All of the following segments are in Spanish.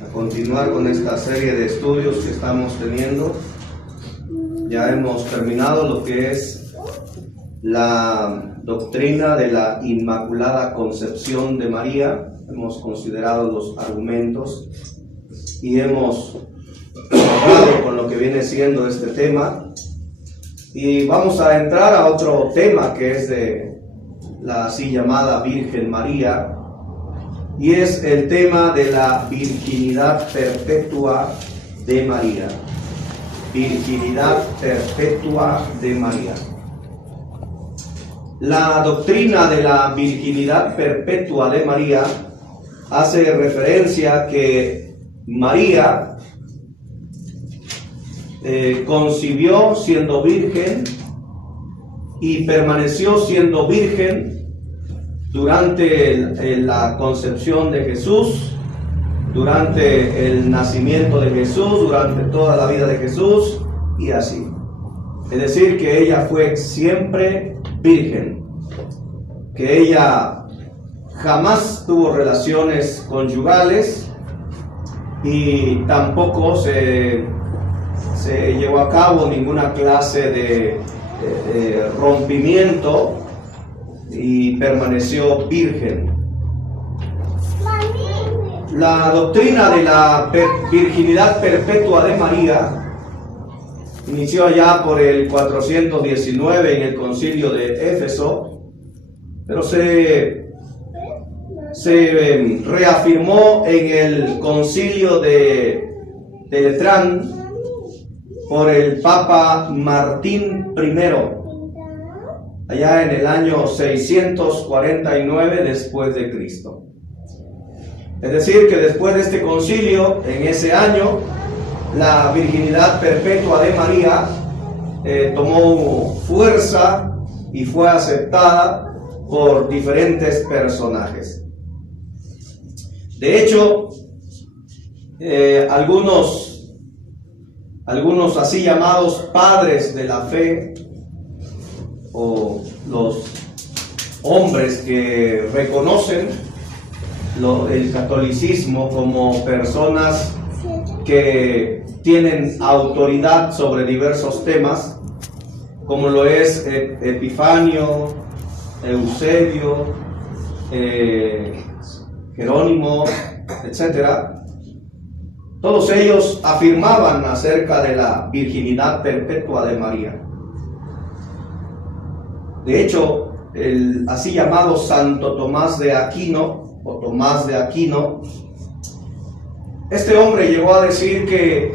a continuar con esta serie de estudios que estamos teniendo. Ya hemos terminado lo que es la doctrina de la Inmaculada Concepción de María. Hemos considerado los argumentos y hemos trabajado con lo que viene siendo este tema. Y vamos a entrar a otro tema que es de la así llamada Virgen María, y es el tema de la virginidad perpetua de María. Virginidad perpetua de María. La doctrina de la virginidad perpetua de María hace referencia a que María concibió siendo virgen y permaneció siendo virgen durante la concepción de Jesús, durante el nacimiento de Jesús, durante toda la vida de Jesús y así. Es decir, que ella fue siempre virgen, que ella jamás tuvo relaciones conyugales y tampoco se llevó a cabo ninguna clase de rompimiento y permaneció virgen. La doctrina de la virginidad perpetua de María inició allá por el 419 en el concilio de Éfeso, pero se reafirmó en el concilio de Letrán por el Papa Martín I, allá en el año 649 después de Cristo. Es decir, que después de este concilio, en ese año, la virginidad perpetua de María tomó fuerza y fue aceptada por diferentes personajes. De hecho, algunos así llamados padres de la fe, o los hombres que reconocen el catolicismo como personas que tienen autoridad sobre diversos temas, como lo es Epifanio, Eusebio, Jerónimo, etc. Todos ellos afirmaban acerca de la virginidad perpetua de María. De hecho, el así llamado Santo Tomás de Aquino, o Tomás de Aquino, este hombre llegó a decir que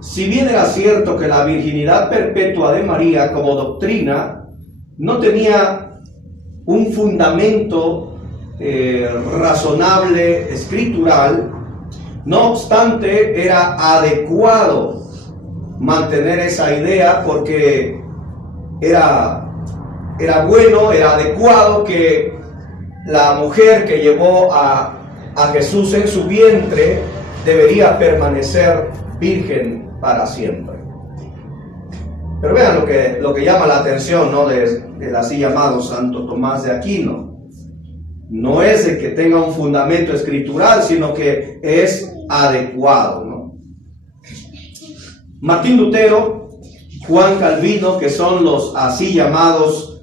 si bien era cierto que la virginidad perpetua de María como doctrina no tenía un fundamento razonable, escritural, no obstante era adecuado mantener esa idea porque era bueno, era adecuado que la mujer que llevó a Jesús en su vientre debería permanecer virgen para siempre. Pero vean lo que llama la atención, ¿no?, del así llamado Santo Tomás de Aquino. No es de que tenga un fundamento escritural, sino que es adecuado, ¿no? Martín Lutero, Juan Calvino, que son los así llamados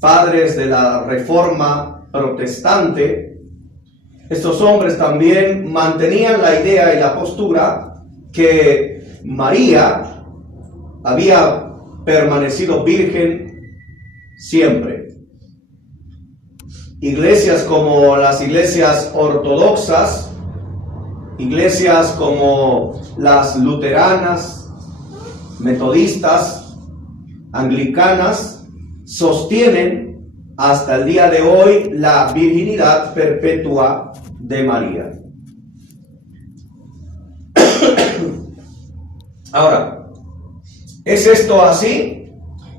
padres de la Reforma protestante, estos hombres también mantenían la idea y la postura que María había permanecido virgen siempre. Iglesias como las iglesias ortodoxas, iglesias como las luteranas, metodistas, anglicanas, sostienen hasta el día de hoy la virginidad perpetua de María. Ahora, ¿es esto así?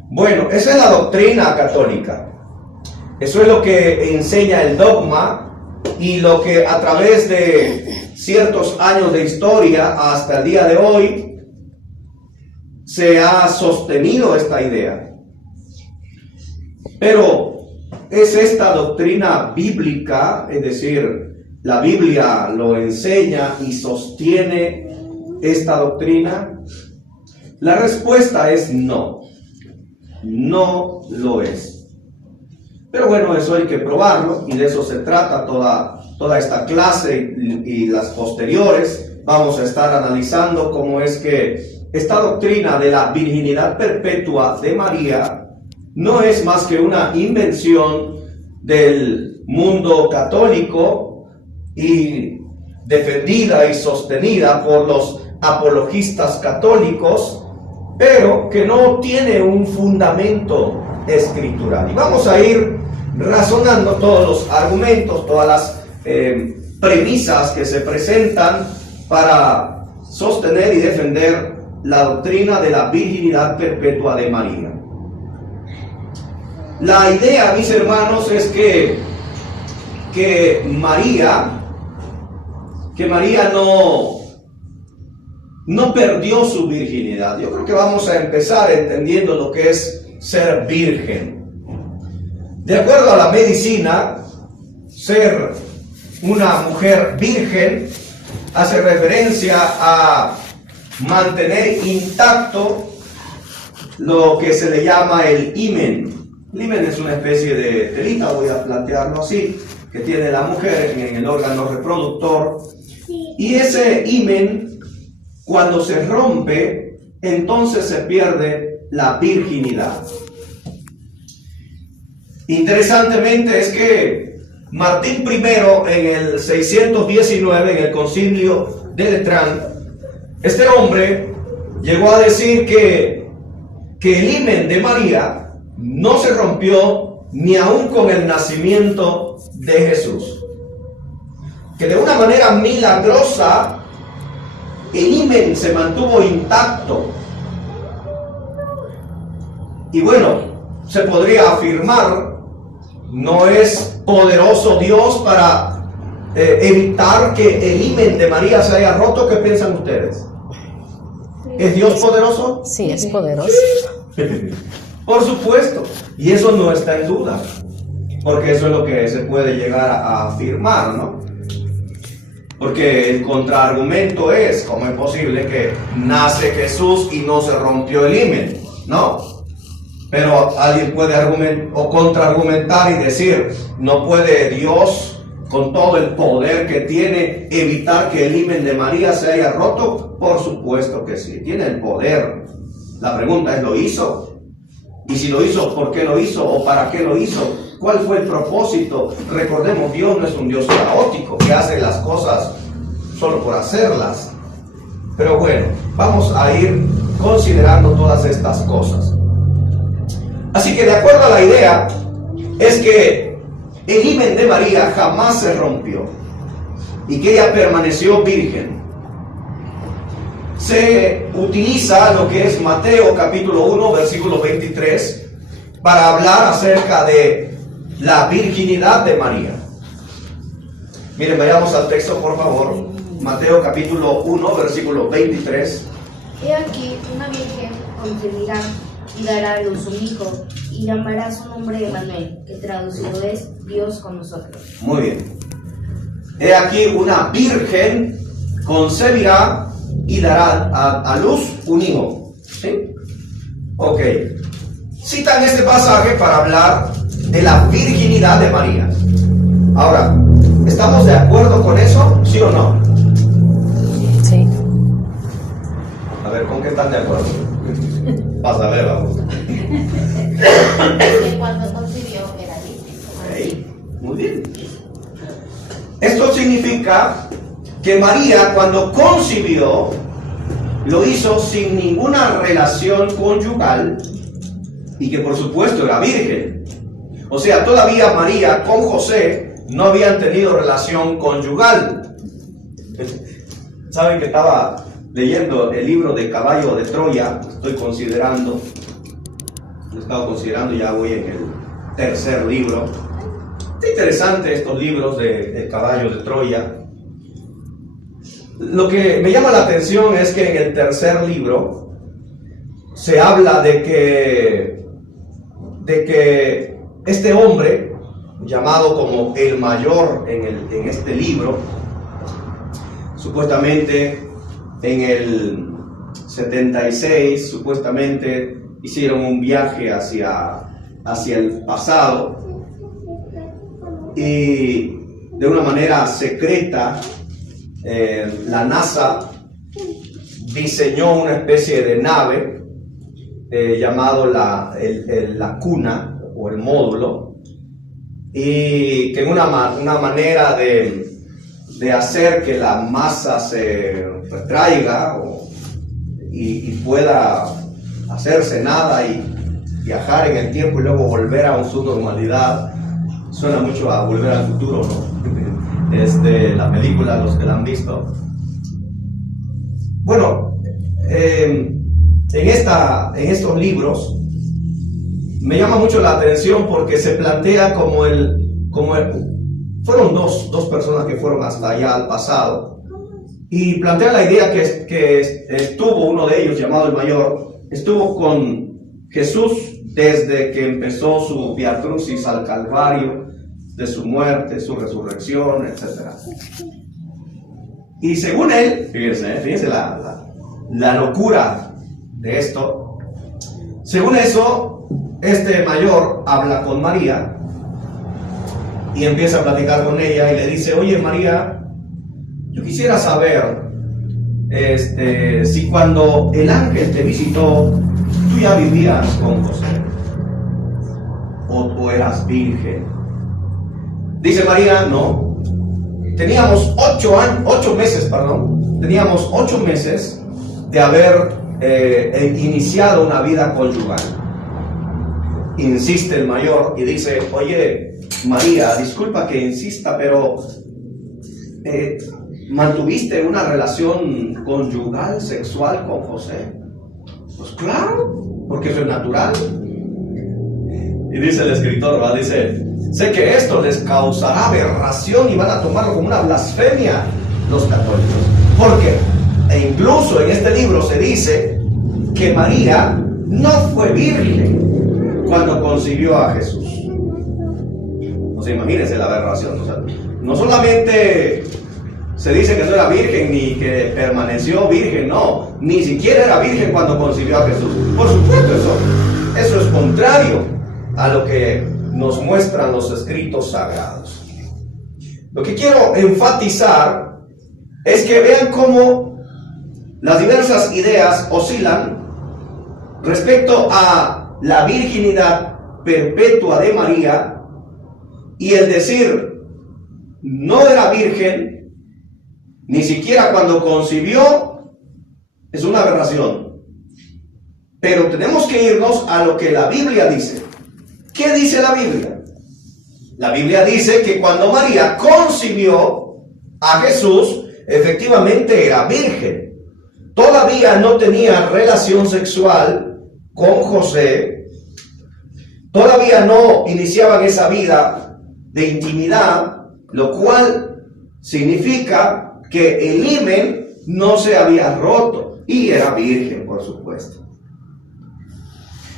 Bueno, esa es la doctrina católica. Eso es lo que enseña el dogma y lo que a través de ciertos años de historia hasta el día de hoy se ha sostenido esta idea. Pero ¿es esta doctrina bíblica, es decir, ¿La Biblia lo enseña y sostiene esta doctrina? La respuesta es no. No lo es. Pero bueno, eso hay que probarlo y de eso se trata toda esta clase y las posteriores. Vamos a estar analizando cómo es que esta doctrina de la virginidad perpetua de María no es más que una invención del mundo católico y defendida y sostenida por los apologistas católicos, pero que no tiene un fundamento escritural. Y vamos a ir razonando todos los argumentos, todas las premisas que se presentan para sostener y defender la doctrina de la virginidad perpetua de María. La idea, mis hermanos, es que María no perdió su virginidad. Yo creo que vamos a empezar entendiendo lo que es ser virgen. De acuerdo a la medicina, ser una mujer virgen hace referencia a mantener intacto lo que se le llama el himen. El himen es una especie de telita, voy a plantearlo así, que tiene la mujer en el órgano reproductor. Y ese himen, cuando se rompe, entonces se pierde la virginidad. Interesantemente es que Martín I, en el 619, en el concilio de Letrán, este hombre llegó a decir que el himen de María no se rompió ni aun con el nacimiento de Jesús. Que de una manera milagrosa el himen se mantuvo intacto. Y bueno, se podría afirmar, ¿no es poderoso Dios para evitar que el himen de María se haya roto? ¿Qué piensan ustedes? ¿Es Dios poderoso? Sí, es poderoso. Por supuesto, y eso no está en duda, porque eso es lo que se puede llegar a afirmar, ¿no? Porque el contraargumento es, ¿cómo es posible que nace Jesús y no se rompió el himen? ¿No? Pero alguien puede contraargumentar y decir, ¿no puede Dios, con todo el poder que tiene, evitar que el himen de María se haya roto? Por supuesto que sí, tiene el poder. La pregunta es, ¿lo hizo? Y si lo hizo, ¿por qué lo hizo? ¿O para qué lo hizo? ¿Cuál fue el propósito? Recordemos, Dios no es un Dios caótico que hace las cosas solo por hacerlas. Pero bueno, vamos a ir considerando todas estas cosas. Así que de acuerdo a la idea, es que el himen de María jamás se rompió y que ella permaneció virgen. Se utiliza lo que es Mateo capítulo 1, versículo 23, para hablar acerca de la virginidad de María. Miren, vayamos al texto, por favor. Mateo capítulo 1, versículo 23. He aquí, una virgen concebirá y dará a luz un hijo, y llamará su nombre Emmanuel, que traducido es Dios con nosotros. Muy bien. He aquí, una virgen concebirá y dará a luz un hijo. ¿Sí? Ok. Citan este pasaje para hablar de la virginidad de María. Ahora, ¿estamos de acuerdo con eso? ¿Sí o no? Sí. A ver, ¿con qué están de acuerdo? Vas a ver, vamos. Que cuando concibió era virgen. Okay. Muy bien. Esto significa que María, cuando concibió, lo hizo sin ninguna relación conyugal y que por supuesto era virgen. O sea, todavía María con José no habían tenido relación conyugal. Saben que estaba leyendo el libro de Caballo de Troya, lo he estado considerando, ya voy en el tercer libro. Es interesante estos libros de Caballo de Troya. Lo que me llama la atención es que en el tercer libro se habla de que este hombre llamado como el mayor en este libro. Supuestamente en el 76, supuestamente hicieron un viaje hacia el pasado y de una manera secreta la NASA diseñó una especie de nave llamado la cuna o el módulo, y que una manera de hacer que la masa se retraiga y pueda hacerse nada y viajar en el tiempo y luego volver a su normalidad. Suena mucho a Volver al Futuro, ¿no? La película, los que la han visto. Bueno, en estos libros me llama mucho la atención porque se plantea fueron dos personas que fueron hasta allá al pasado, y plantea la idea que estuvo uno de ellos, llamado el mayor, estuvo con Jesús desde que empezó su vía crucis al Calvario, de su muerte, su resurrección, etc. Y según él, fíjense la locura de esto. Según eso, este mayor habla con María y empieza a platicar con ella y le dice: oye, María, yo quisiera saber si cuando el ángel te visitó, tú ya vivías con José o eras virgen. Dice María: no, teníamos 8 meses de haber iniciado una vida conyugal. Insiste el mayor y dice: oye, María, disculpa que insista, pero ¿mantuviste una relación conyugal, sexual con José? Pues claro, porque eso es natural. Y dice el escritor, dice: sé que esto les causará aberración y van a tomarlo como una blasfemia los católicos. Porque incluso en este libro se dice que María no fue virgen cuando concibió a Jesús. O sea, imagínense la aberración. O sea, no solamente se dice que no era virgen ni que permaneció virgen, no, ni siquiera era virgen cuando concibió a Jesús. Por supuesto, eso es contrario a lo que nos muestran los escritos sagrados. Lo que quiero enfatizar es que vean cómo las diversas ideas oscilan respecto a la virginidad perpetua de María, y el decir no era virgen ni siquiera cuando concibió es una aberración. Pero tenemos que irnos a lo que la Biblia dice. ¿Qué dice la Biblia? La Biblia dice que cuando María concibió a Jesús, efectivamente era virgen. Todavía no tenía relación sexual con José. Todavía no iniciaban esa vida de intimidad, lo cual significa que el himen no se había roto y era virgen, por supuesto.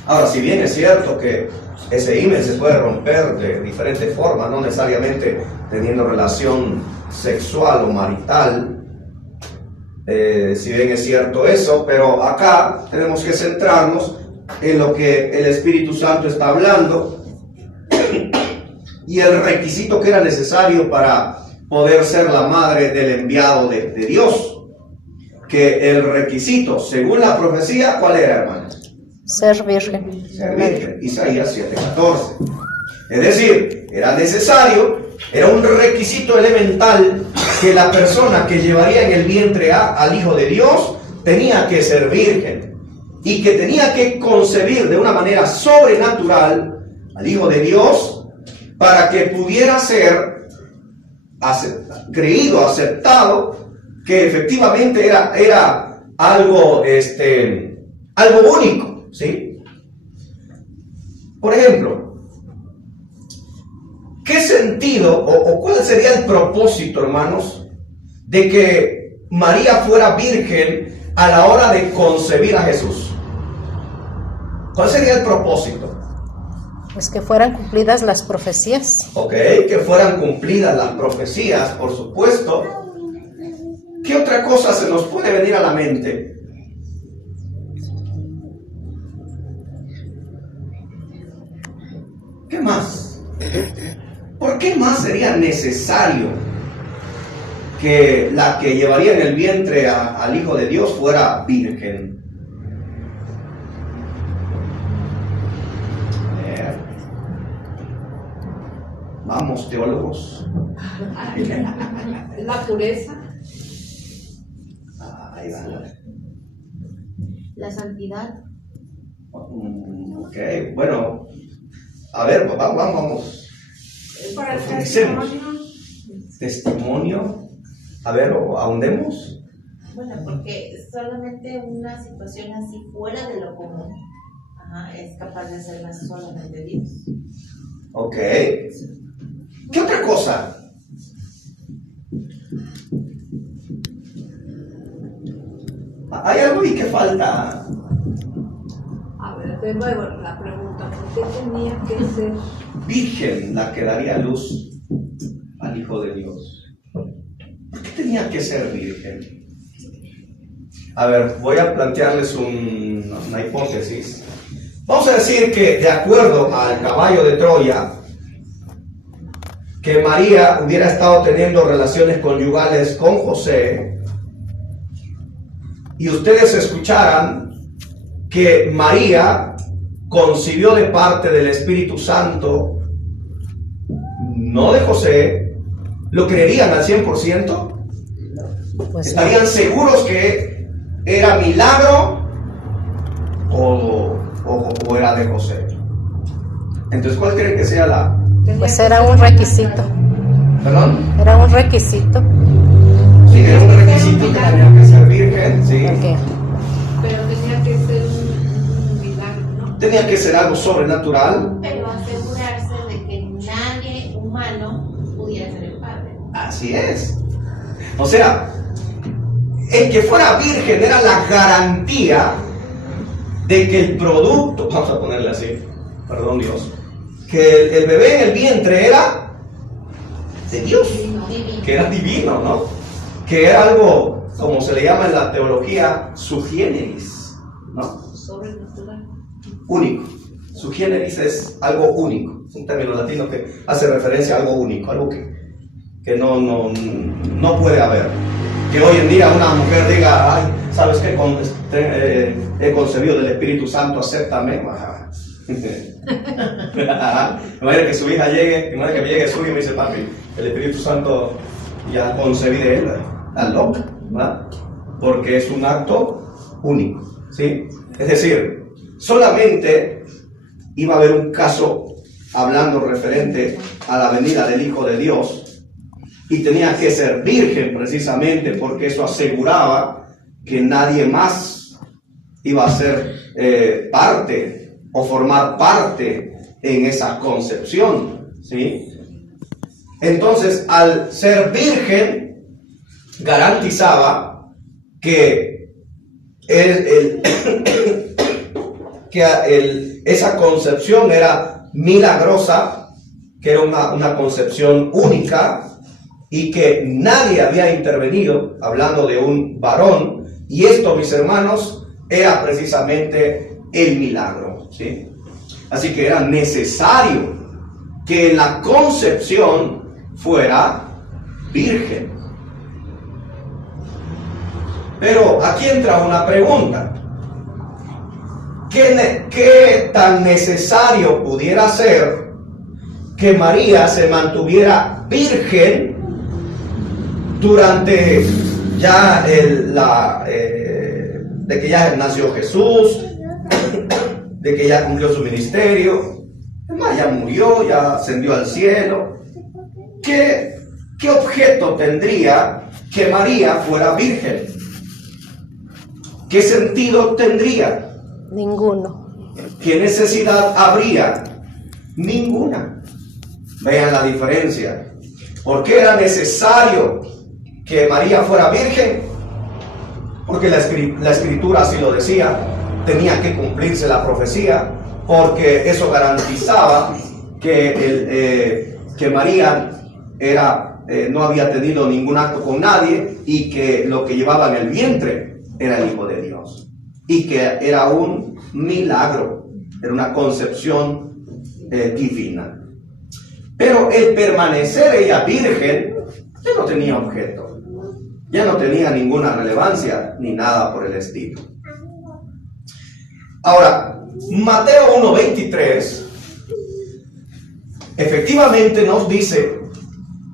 Ahora, si bien es cierto que ese himen se puede romper de diferentes formas, no necesariamente teniendo relación sexual o marital, si bien es cierto eso, pero acá tenemos que centrarnos en lo que el Espíritu Santo está hablando y el requisito que era necesario para poder ser la madre del enviado de Dios. Que el requisito, según la profecía, ¿cuál era, hermanos? Ser virgen. Ser virgen. Isaías 7:14. Es decir, era necesario, era un requisito elemental que la persona que llevaría en el vientre al Hijo de Dios tenía que ser virgen y que tenía que concebir de una manera sobrenatural al Hijo de Dios para que pudiera ser creído, aceptado, que efectivamente era algo único, ¿sí? Por ejemplo, ¿qué sentido o cuál sería el propósito, hermanos, de que María fuera virgen a la hora de concebir a Jesús? ¿Cuál sería el propósito? Pues que fueran cumplidas las profecías. Ok, que fueran cumplidas las profecías, por supuesto. ¿Qué otra cosa se nos puede venir a la mente? ¿Qué más? ¿Por qué más sería necesario que la que llevaría en el vientre al Hijo de Dios fuera virgen? Vamos, teólogos. La pureza. Ahí va. La santidad. Ok, bueno. A ver, vamos. Para el Profundicemos. testimonio. Testimonio. A ver, ahondemos. Bueno, porque solamente una situación así fuera de lo común, es capaz de hacerla solamente Dios. Ok. ¿Qué otra cosa? Hay algo ahí que falta. A ver, de nuevo la pregunta, ¿por qué tenía que ser? Virgen la que daría luz al Hijo de Dios. ¿Por qué tenía que ser virgen? A ver, voy a plantearles una hipótesis. Vamos a decir que de acuerdo al caballo de Troya, que María hubiera estado teniendo relaciones conyugales con José, y ustedes escucharan que María concibió de parte del Espíritu Santo, no de José, ¿lo creerían al 100%? Pues ¿Estarían seguros que era milagro o era de José? Entonces, ¿cuál creen que sea la...? Pues era un requisito. ¿Perdón? Era un requisito. Sí, era un requisito que tenía que ser virgen, sí. ¿Por qué? Pero tenía que ser un milagro, ¿no? Tenía que ser algo sobrenatural. Pero asegurarse de que nadie humano pudiera ser el padre. Así es. O sea, el que fuera virgen era la garantía de que el producto, vamos a ponerle así, perdón Dios, que el bebé en el vientre era de Dios, que era divino, ¿no? Que era algo, como se le llama en la teología, sui generis, ¿no? Sobrenatural. Único. Sui generis es algo único, es un término latino que hace referencia a algo único, algo que no puede haber. Que hoy en día una mujer diga, ay, ¿sabes qué? He concebido del Espíritu Santo, acéptame. Imagina que su hija llegue, imagina que me llegue su hija y me dice, papi, el Espíritu Santo ya concebí de él, está loca, ¿verdad? Porque es un acto único, ¿sí? Es decir, solamente iba a haber un caso hablando referente a la venida del Hijo de Dios, y tenía que ser virgen precisamente porque eso aseguraba que nadie más iba a ser parte o formar parte en esa concepción, ¿sí? Entonces, al ser virgen, garantizaba que esa concepción era milagrosa, que era una concepción única, y que nadie había intervenido, hablando de un varón, y esto, mis hermanos, era precisamente el milagro, ¿sí? Así que era necesario que la concepción fuera virgen. Pero aquí entra una pregunta. ¿Qué tan necesario pudiera ser que María se mantuviera virgen durante ya de que ya nació Jesús, de que ya cumplió su ministerio, además ya murió, ya ascendió al cielo? ¿Qué objeto tendría que María fuera virgen? ¿Qué sentido tendría? Ninguno. ¿Qué necesidad habría? Ninguna. Vean la diferencia. ¿Por qué era necesario que María fuera virgen? Porque la escritura así lo decía. Tenía que cumplirse la profecía porque eso garantizaba que María no había tenido ningún acto con nadie y que lo que llevaba en el vientre era el Hijo de Dios y que era un milagro, era una concepción divina. Pero el permanecer ella virgen ya no tenía objeto, ya no tenía ninguna relevancia ni nada por el estilo. Ahora, Mateo 1:23 efectivamente nos dice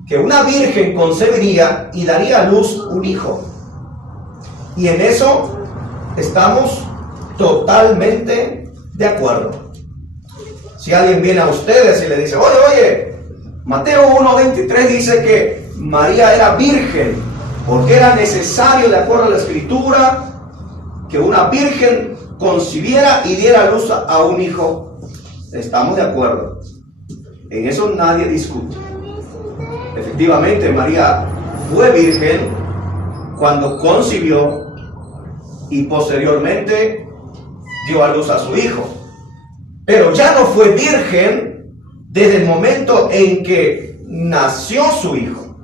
que una virgen concebiría y daría a luz un hijo. Y en eso estamos totalmente de acuerdo. Si alguien viene a ustedes y le dice, oye, Mateo 1:23 dice que María era virgen, porque era necesario, de acuerdo a la Escritura, que una virgen concibiera y diera luz a un hijo. Estamos de acuerdo. En eso nadie discute. Efectivamente, María fue virgen cuando concibió y posteriormente dio a luz a su hijo. Pero ya no fue virgen desde el momento en que nació su hijo,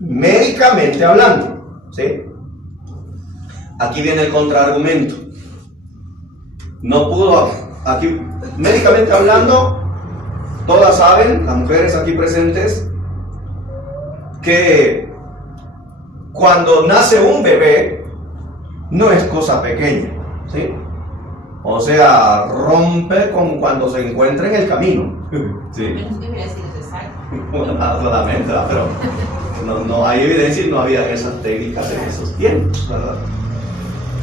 médicamente hablando, ¿sí? Aquí viene el contraargumento. No pudo, aquí, médicamente hablando, todas saben, las mujeres aquí presentes, que cuando nace un bebé no es cosa pequeña, ¿sí? O sea, rompe con cuando se encuentra en el camino, ¿sí? Menos que hubiera sido cesárea. Solamente, pero no hay evidencia y no había esas técnicas en esos tiempos, ¿verdad?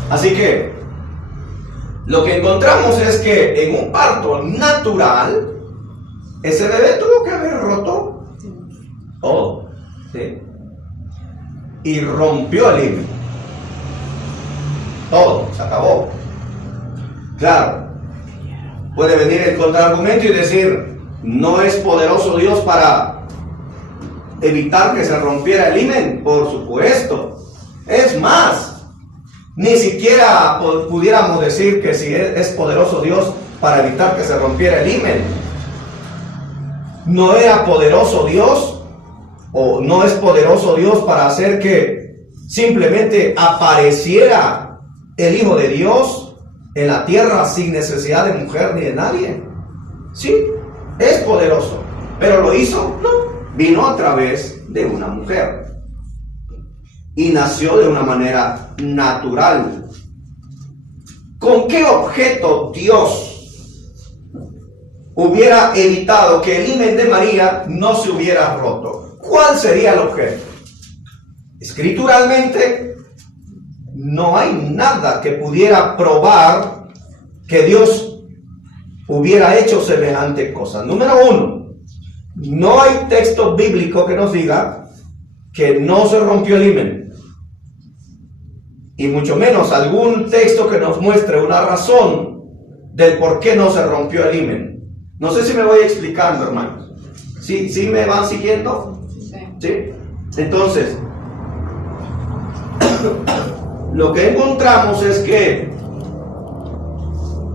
Así que lo que encontramos es que en un parto natural ese bebé tuvo que haber roto todo, ¿sí? Y rompió el himen. Todo, se acabó. Claro, puede venir el contraargumento y decir, ¿no es poderoso Dios para evitar que se rompiera el himen? Por supuesto. Es más, ni siquiera pudiéramos decir que si es poderoso Dios para evitar que se rompiera el himen. ¿No era poderoso Dios o no es poderoso Dios para hacer que simplemente apareciera el Hijo de Dios en la tierra sin necesidad de mujer ni de nadie? Sí, es poderoso, pero ¿lo hizo? No, vino a través de una mujer y nació de una manera natural. ¿Con qué objeto Dios hubiera evitado que el himen de María no se hubiera roto? ¿Cuál sería el objeto? Escrituralmente no hay nada que pudiera probar que Dios hubiera hecho semejante cosa. Número uno, no hay texto bíblico que nos diga que no se rompió el himen. Y mucho menos algún texto que nos muestre una razón del por qué no se rompió el himen. No sé si me voy explicando, hermanos. ¿Sí me van siguiendo? ¿Sí? Entonces, lo que encontramos es que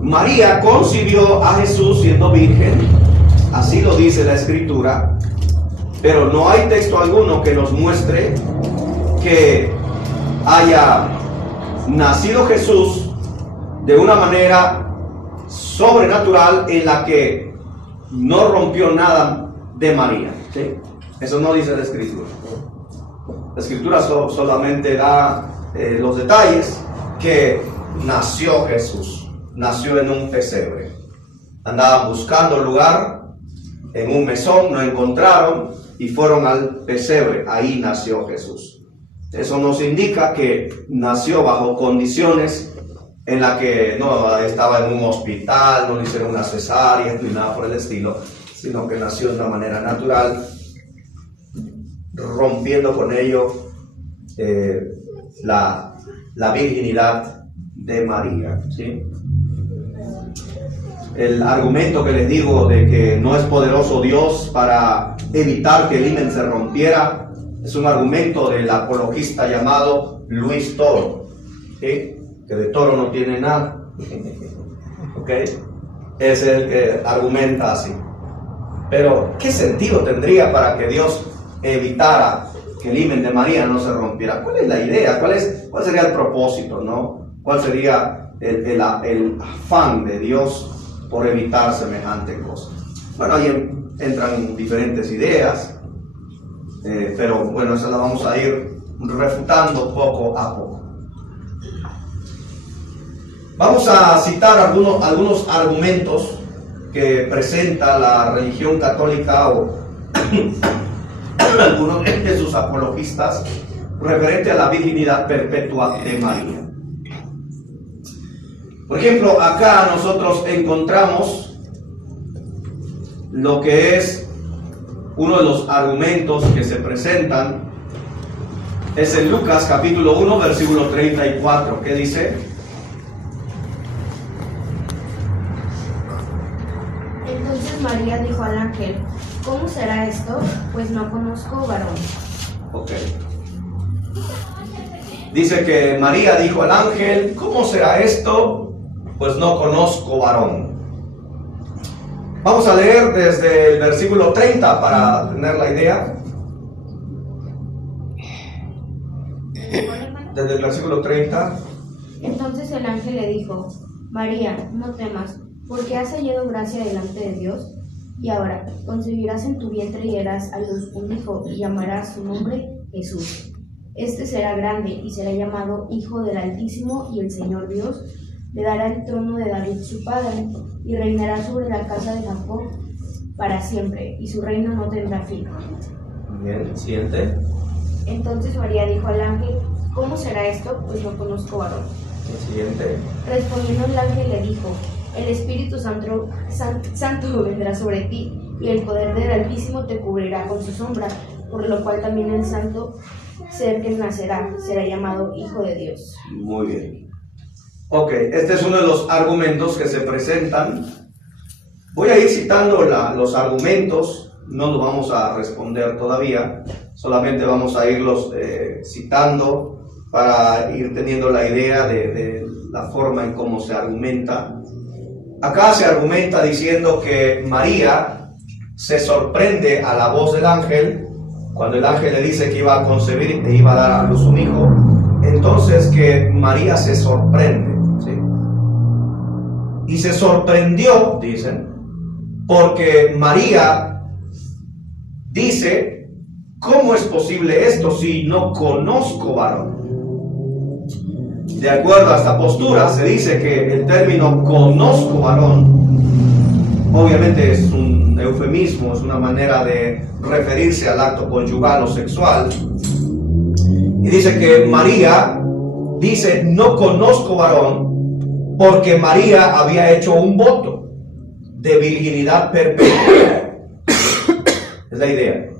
María concibió a Jesús siendo virgen, así lo dice la Escritura, pero no hay texto alguno que nos muestre que haya nacido Jesús de una manera sobrenatural en la que no rompió nada de María, ¿sí? Eso no dice la Escritura. La Escritura solamente da los detalles que nació Jesús, nació en un pesebre. Andaban buscando lugar en un mesón, no encontraron y fueron al pesebre, ahí nació Jesús. Eso nos indica que nació bajo condiciones en las que no estaba en un hospital, no le hicieron una cesárea ni nada por el estilo, sino que nació de una manera natural, rompiendo con ello la virginidad de María, ¿sí? El argumento que les digo de que no es poderoso Dios para evitar que el himen se rompiera es un argumento del apologista llamado Luis Toro, ¿sí? Que de toro no tiene nada. ¿Ok? es el que argumenta así. Pero, ¿qué sentido tendría para que Dios evitara que el himen de María no se rompiera? ¿Cuál es la idea? ¿Cuál sería el propósito, no? ¿Cuál sería el afán de Dios por evitar semejante cosa? Bueno, ahí entran diferentes ideas, pero bueno, esa la vamos a ir refutando poco a poco. Vamos a citar algunos argumentos que presenta la religión católica o algunos de sus apologistas referente a la virginidad perpetua de María. Por ejemplo, acá nosotros encontramos lo que es uno de los argumentos que se presentan, es en Lucas capítulo 1 versículo 34, que dice: Entonces María dijo al ángel: ¿Cómo será esto? Pues no conozco varón. Ok. Dice que María dijo al ángel: ¿Cómo será esto? Pues no conozco varón. Vamos a leer desde el versículo 30 para tener la idea. Desde el versículo 30. Entonces el ángel le dijo: María, no temas, porque has hallado gracia delante de Dios, y ahora concebirás en tu vientre y darás a luz un hijo, y llamarás su nombre Jesús. Este será grande y será llamado Hijo del Altísimo, y el Señor Dios le dará el trono de David su padre, y reinará sobre la casa de Jacob para siempre, y su reino no tendrá fin. Bien, siguiente. Entonces María dijo al ángel: ¿Cómo será esto? Pues no conozco varón. Siguiente. Respondiendo el ángel le dijo: El Espíritu Santo vendrá sobre ti, y el poder del Altísimo te cubrirá con su sombra, por lo cual también el santo ser que nacerá será llamado Hijo de Dios. Muy bien. Ok, este es uno de los argumentos que se presentan. Voy a ir citando los argumentos, no los vamos a responder todavía, solamente vamos a irlos citando para ir teniendo la idea de la forma en cómo se argumenta. Acá se argumenta diciendo que María se sorprende a la voz del ángel, cuando el ángel le dice que iba a concebir e iba a dar a luz un hijo. Entonces que María se sorprende, ¿sí? Y se sorprendió, dicen, porque María dice: ¿cómo es posible esto si no conozco varón? De acuerdo a esta postura, se dice que el término conozco varón obviamente es un eufemismo, es una manera de referirse al acto conyugal o sexual. Y dice que María dice: no conozco varón, porque María había hecho un voto de virginidad perpetua. Es la idea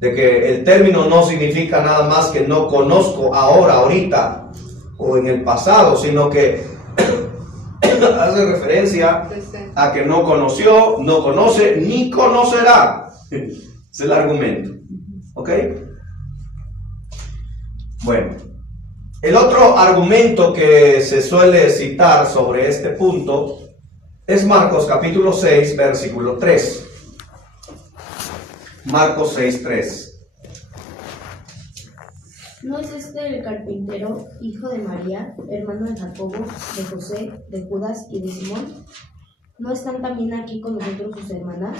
de que el término no significa nada más que no conozco ahora, ahorita o en el pasado, sino que hace referencia a que no conoció, no conoce, ni conocerá. Es el argumento. ¿Ok? Bueno, el otro argumento que se suele citar sobre este punto es Marcos capítulo 6, versículo 3. Marcos 6, 3. ¿No es este el carpintero, hijo de María, hermano de Jacobo, de José, de Judas y de Simón? ¿No están también aquí con nosotros sus hermanas?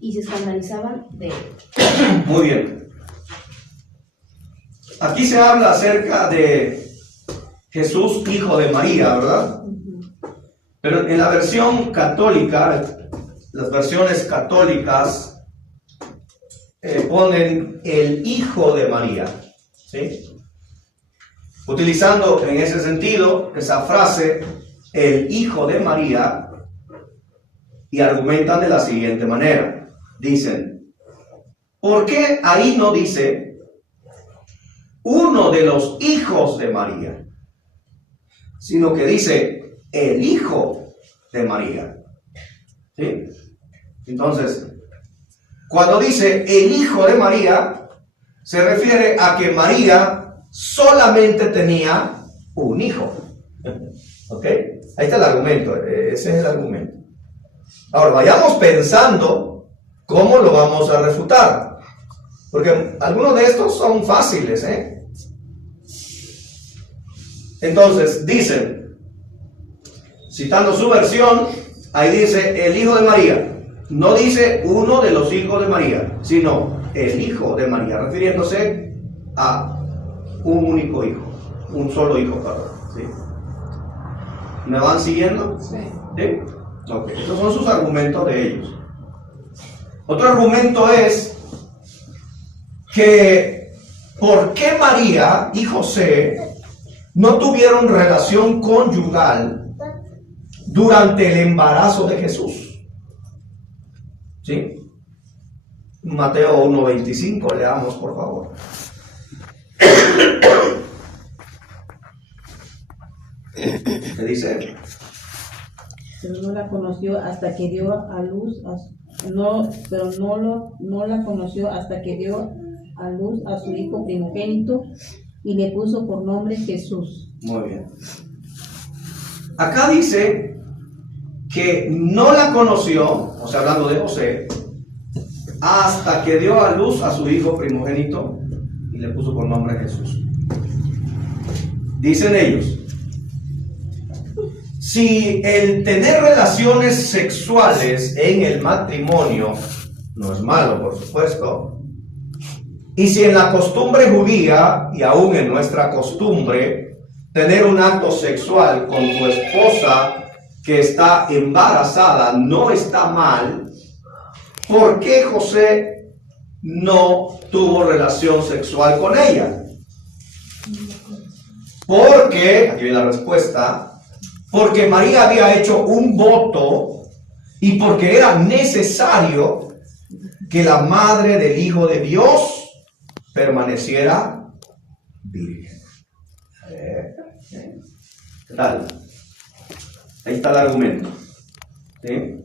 Y se escandalizaban de él. Muy bien. Aquí se habla acerca de Jesús, hijo de María, ¿verdad? Pero en la versión católica, las versiones católicas ponen el hijo de María, ¿sí? Utilizando en ese sentido esa frase, el hijo de María, y argumentan de la siguiente manera. Dicen: ¿por qué ahí no dice uno de los hijos de María, sino que dice el hijo de María? ¿Sí? Entonces, cuando dice el hijo de María, se refiere a que María solamente tenía un hijo. ¿Ok? Ahí está el argumento, ese es el argumento. Ahora, vayamos pensando cómo lo vamos a refutar. Porque algunos de estos son fáciles, ¿eh? Entonces, dicen, citando su versión, ahí dice el hijo de María. No dice uno de los hijos de María, sino el hijo de María, refiriéndose a un único hijo, un solo hijo, perdón. ¿Sí? ¿Me van siguiendo? Sí. ¿Sí? Ok, esos son sus argumentos de ellos. Otro argumento es que ¿por qué María y José no tuvieron relación conyugal durante el embarazo de Jesús? ¿Sí? Mateo 1:25, leamos por favor. ¿Qué dice? Pero no la conoció hasta que dio a luz no la conoció hasta que dio a luz a su hijo primogénito y le puso por nombre Jesús. Muy bien. Acá dice que no la conoció, o sea, hablando de José, hasta que dio a luz a su hijo primogénito y le puso por nombre Jesús. Dicen ellos, si el tener relaciones sexuales en el matrimonio no es malo, por supuesto, y si en la costumbre judía y aún en nuestra costumbre tener un acto sexual con tu esposa que está embarazada no está mal, ¿por qué José no tuvo relación sexual con ella? Porque, aquí viene la respuesta, porque María había hecho un voto y porque era necesario que la madre del Hijo de Dios permaneciera virgen. ¿Qué tal? Ahí está el argumento. ¿Sí?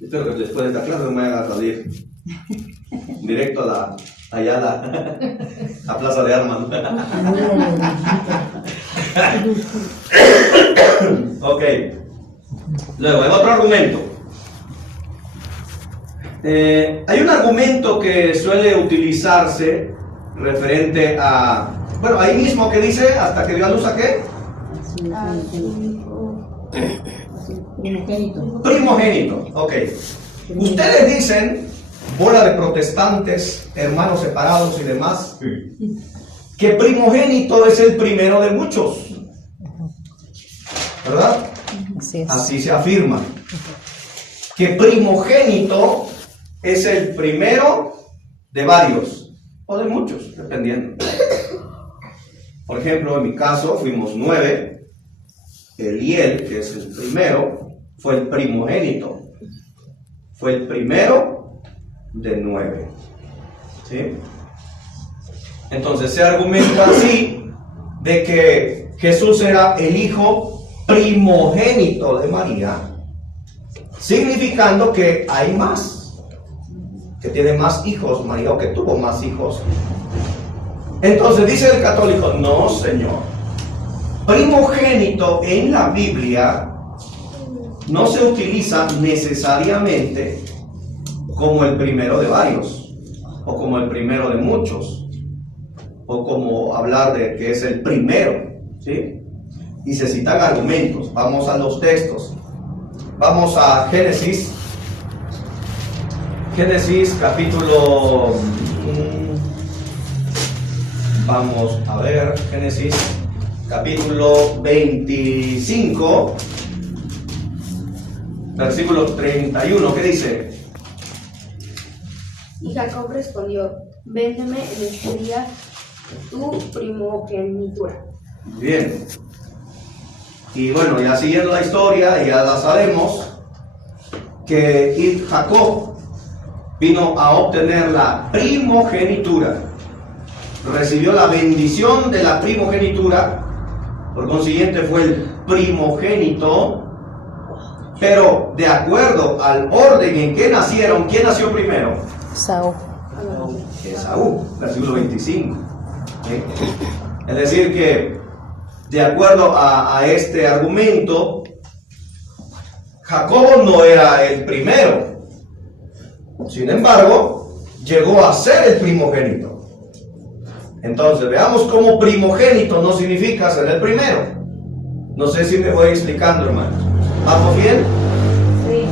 Espero que después de esta clase no me haga salir directo a la Plaza de Armas. Ok. Luego, hay otro argumento. Hay un argumento que suele utilizarse referente a, bueno, ahí mismo que dice, hasta que dio a luz a qué? A su primogénito. Primogénito, ok. Ustedes dicen, bola de protestantes, hermanos separados y demás, que primogénito es el primero de muchos, ¿verdad? Así es. Así se afirma. Que primogénito es el primero de varios, o de muchos, dependiendo. Por ejemplo, en mi caso fuimos 9. Eliel, que es el primero, fue el primogénito. Fue el primero de 9. ¿Sí? Entonces se argumenta así de que Jesús era el hijo primogénito de María, significando que hay más, que tiene más hijos María, o que tuvo más hijos. Entonces dice el católico, no señor, primogénito en la Biblia no se utiliza necesariamente como el primero de varios, o como el primero de muchos, o como hablar de que es el primero, ¿sí? Y se citan argumentos. Vamos a los textos. Vamos a Génesis capítulo, vamos a ver, Génesis capítulo 25, versículo 31, ¿qué dice? Y Jacob respondió, véndeme en este día tu primogenitura. Bien. Y bueno, ya siguiendo la historia, ya la sabemos, que Jacob vino a obtener la primogenitura, recibió la bendición de la primogenitura, por consiguiente fue el primogénito, pero de acuerdo al orden en que nacieron, ¿quién nació primero? Saúl. Esaú, versículo 25. ¿Sí? Es decir que, de acuerdo a este argumento, Jacobo no era el primero. Sin embargo, llegó a ser el primogénito. Entonces, veamos cómo primogénito no significa ser el primero. No sé si me voy explicando, hermanos. ¿Vamos bien? Sí.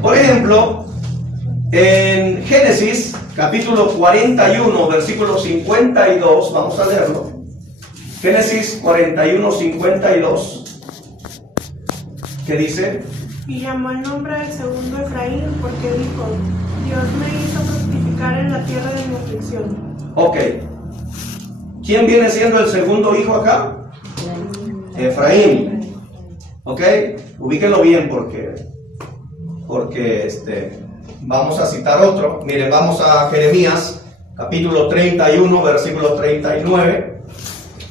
Por ejemplo, en Génesis, capítulo 41, versículo 52, vamos a leerlo. Génesis 41, 52. ¿Qué dice? Y llamó el nombre del segundo Efraín, porque dijo: Dios me hizo fructificar en la tierra de mi aflicción. Ok. ¿Quién viene siendo el segundo hijo acá? Efraín. Ok. Ubíquenlo bien porque vamos a citar otro. Miren, vamos a Jeremías, capítulo 31, versículo 39.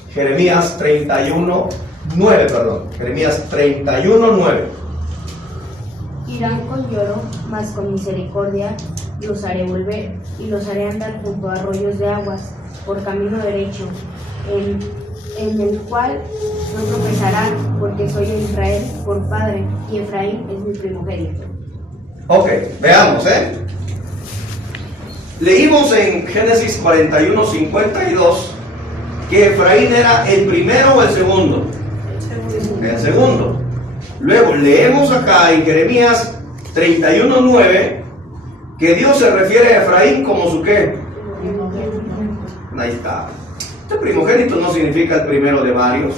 Jeremías 31, 9, perdón. Jeremías 31, 9. Irán con lloro, mas con misericordia los haré volver, y los haré andar junto a arroyos de aguas, por camino derecho, en el cual no tropezarán, porque soy de Israel por padre, y Efraín es mi primogénito. Ok, veamos, Leímos en Génesis 41, 52 que Efraín era el primero o el segundo. El segundo. Luego leemos acá en Jeremías 31, 9 que Dios se refiere a Efraín como su ¿qué? Ahí está. Este primogénito no significa el primero de varios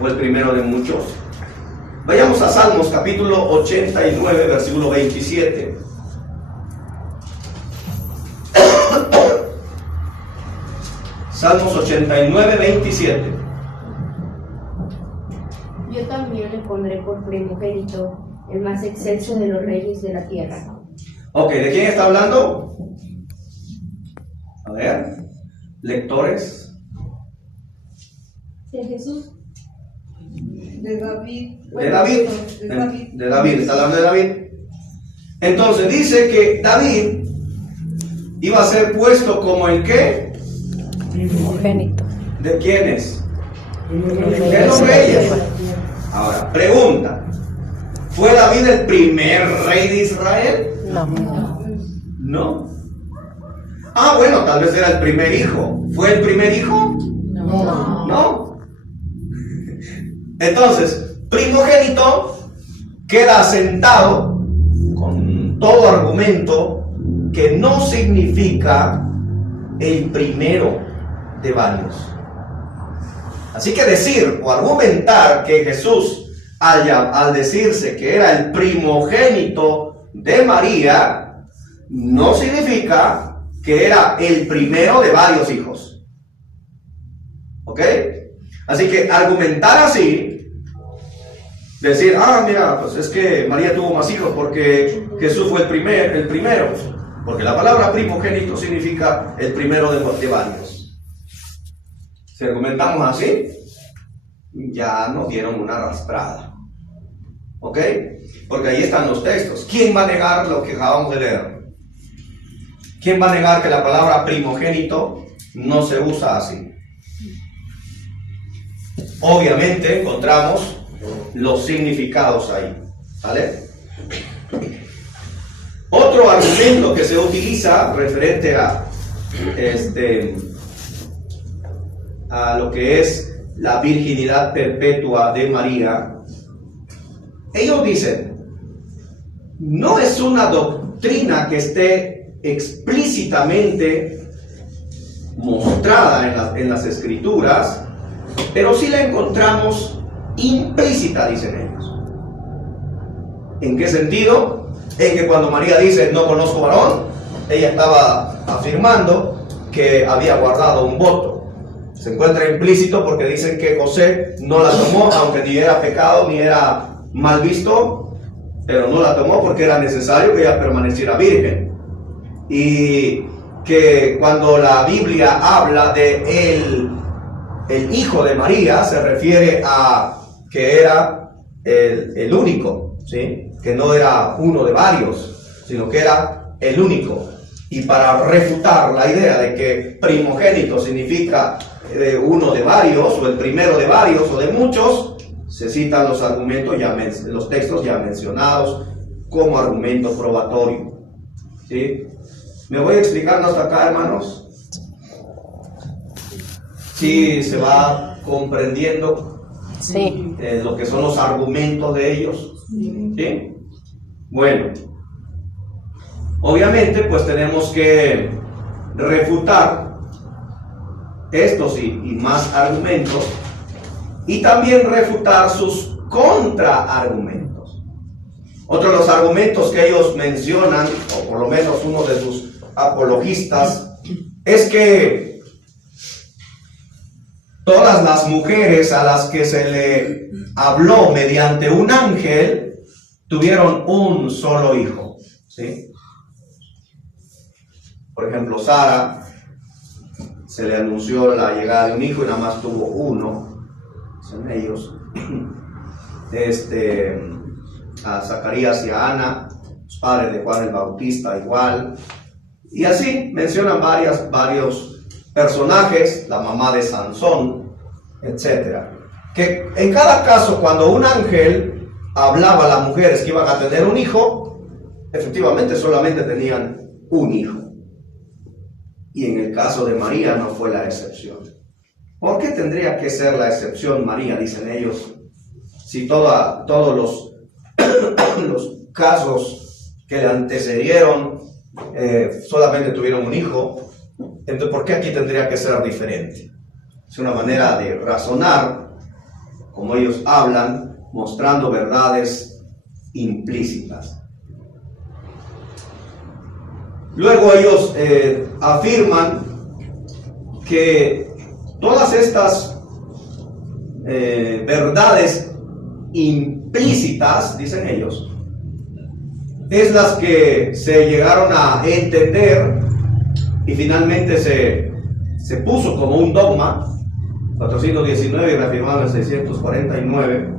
o el primero de muchos. Vayamos a Salmos capítulo 89, versículo 27. Salmos 89, 27. Yo también le pondré por primogénito, el más excelso de los reyes de la tierra. Ok, ¿de quién está hablando? A ver, lectores. ¿De Jesús? De David. De David. De David. De David, está hablando de David. Entonces dice que David iba a ser puesto como el ¿qué? Primogénito. ¿De quiénes? De los reyes. Ahora, pregunta. ¿Fue David el primer rey de Israel? No. No. Ah, bueno, tal vez era el primer hijo. ¿Fue el primer hijo? No. No. Entonces, primogénito queda asentado con todo argumento que no significa el primero de varios. Así que decir o argumentar que Jesús, al decirse que era el primogénito de María, no significa que era el primero de varios hijos. ¿Ok? Así que argumentar así, decir, mira, pues es que María tuvo más hijos porque Jesús fue el primero, porque la palabra primogénito significa el primero de varios. Si argumentamos así, ya nos dieron una arrastrada. ¿Ok? Porque ahí están los textos. ¿Quién va a negar lo que acabamos de leer? ¿Quién va a negar que la palabra primogénito no se usa así? Obviamente encontramos los significados ahí. ¿Vale? Otro argumento que se utiliza referente a lo que es la virginidad perpetua de María, ellos dicen, no es una doctrina que esté explícitamente mostrada en las escrituras, pero sí la encontramos implícita, dicen ellos. ¿En qué sentido? En que cuando María dice, no conozco varón, ella estaba afirmando que había guardado un voto. Se encuentra implícito porque dicen que José no la tomó, aunque ni era pecado ni era mal visto, pero no la tomó porque era necesario que ella permaneciera virgen. Y que cuando la Biblia habla de el hijo de María, se refiere a que era el único, ¿sí? Que no era uno de varios, sino que era el único. Y para refutar la idea de que primogénito significa uno de varios, o el primero de varios, o de muchos, se citan los argumentos, los textos ya mencionados como argumento probatorio. ¿Sí? ¿Me voy explicando hasta acá, hermanos? ¿Sí se va comprendiendo Sí. lo que son los argumentos de ellos? ¿Sí? Bueno, obviamente pues tenemos que refutar estos y más argumentos y también refutar sus contraargumentos. Otro de los argumentos que ellos mencionan, o por lo menos uno de sus apologistas, es que todas las mujeres a las que se le habló mediante un ángel tuvieron un solo hijo, ¿sí? Por ejemplo, Sara se le anunció la llegada de un hijo y nada más tuvo uno, son ellos. A Zacarías y a Ana, los padres de Juan el Bautista, igual. Y así mencionan varios personajes, la mamá de Sansón, etc. Que en cada caso, cuando un ángel hablaba a las mujeres que iban a tener un hijo, efectivamente solamente tenían un hijo. Y en el caso de María no fue la excepción. ¿Por qué tendría que ser la excepción María, dicen ellos, si todos los casos que le antecedieron solamente tuvieron un hijo? Entonces, ¿por qué aquí tendría que ser diferente? Es una manera de razonar, como ellos hablan, mostrando verdades implícitas. Luego ellos afirman que todas estas verdades implícitas, dicen ellos, es las que se llegaron a entender y finalmente se puso como un dogma, 419 y reafirmado en 649,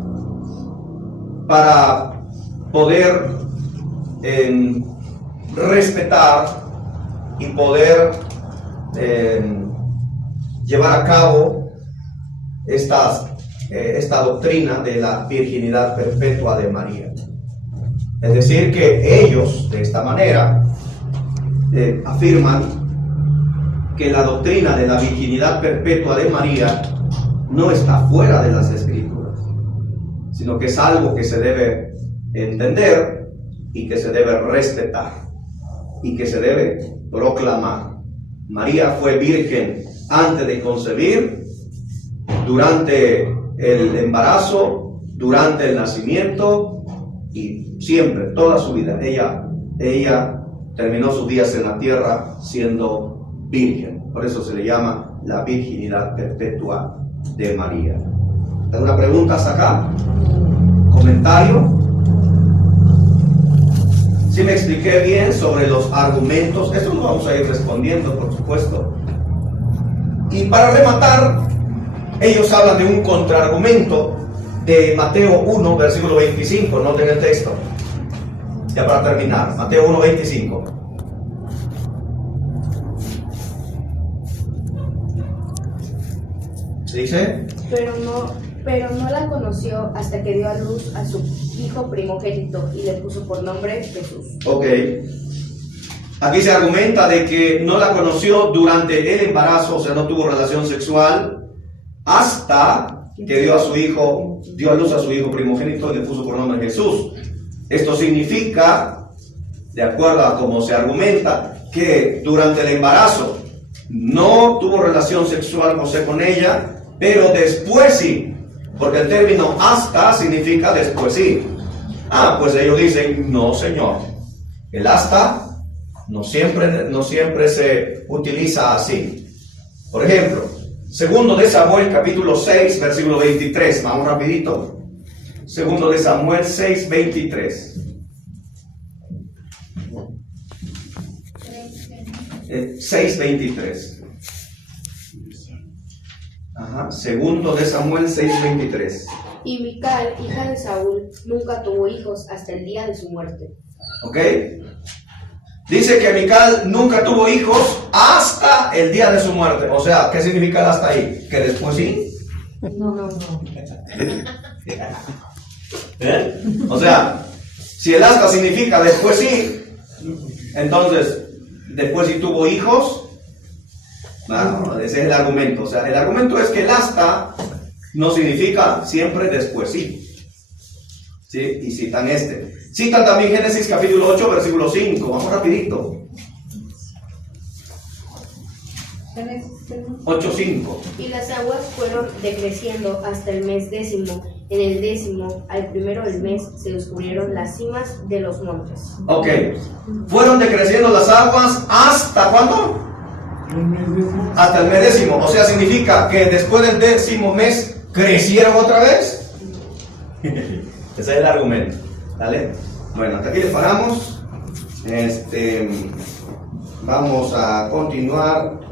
para poder respetar y poder llevar a cabo esta doctrina de la virginidad perpetua de María. Es decir, que ellos, de esta manera, afirman que la doctrina de la virginidad perpetua de María no está fuera de las Escrituras, sino que es algo que se debe entender y que se debe respetar y que se debe proclamar. María fue virgen antes de concebir, durante el embarazo, durante el nacimiento y siempre, toda su vida. Ella terminó sus días en la tierra siendo virgen. Por eso se le llama la virginidad perpetua de María. ¿Alguna pregunta hasta acá? ¿Comentario? ¿Sí me expliqué bien sobre los argumentos? Eso lo vamos a ir respondiendo, por supuesto. Y para rematar, ellos hablan de un contraargumento de Mateo 1, versículo 25. Noten el texto. Ya para terminar, Mateo 1, 25. ¿Se dice? Pero no la conoció hasta que dio a luz a su hijo primogénito y le puso por nombre Jesús. Ok. Aquí se argumenta de que no la conoció durante el embarazo, o sea, no tuvo relación sexual, hasta que dio a luz a su hijo primogénito y le puso por nombre Jesús. Esto significa, de acuerdo a cómo se argumenta, que durante el embarazo no tuvo relación sexual José con ella, pero después sí, porque el término hasta significa después sí. Pues ellos dicen, no señor, el hasta no siempre se utiliza así. Por ejemplo, segundo de Samuel capítulo 6 versículo 23, vamos rapidito. Segundo de Samuel 6, 23. 6:23. Segundo de Samuel 6:23. Y Mical, hija de Saúl, nunca tuvo hijos hasta el día de su muerte. ¿Ok? Dice que Mical nunca tuvo hijos hasta el día de su muerte. O sea, ¿qué significa el hasta ahí? Que después sí. No. O sea, si el hasta significa después sí, entonces después sí tuvo hijos. No, ese es el argumento. O sea, el argumento es que el hasta no significa siempre después sí. ¿Sí? Y citan este. Citan también Génesis capítulo 8, versículo 5. Vamos rapidito. 8:5. Y las aguas fueron decreciendo hasta el mes 10º. En el 10º, al primero del mes, se descubrieron las cimas de los montes. Ok. Fueron decreciendo las aguas hasta ¿cuándo? Hasta el mes 10º. O sea, significa que después del 10º mes crecieron otra vez. Ese es el argumento. ¿Vale? Bueno, hasta aquí le paramos. Vamos a continuar.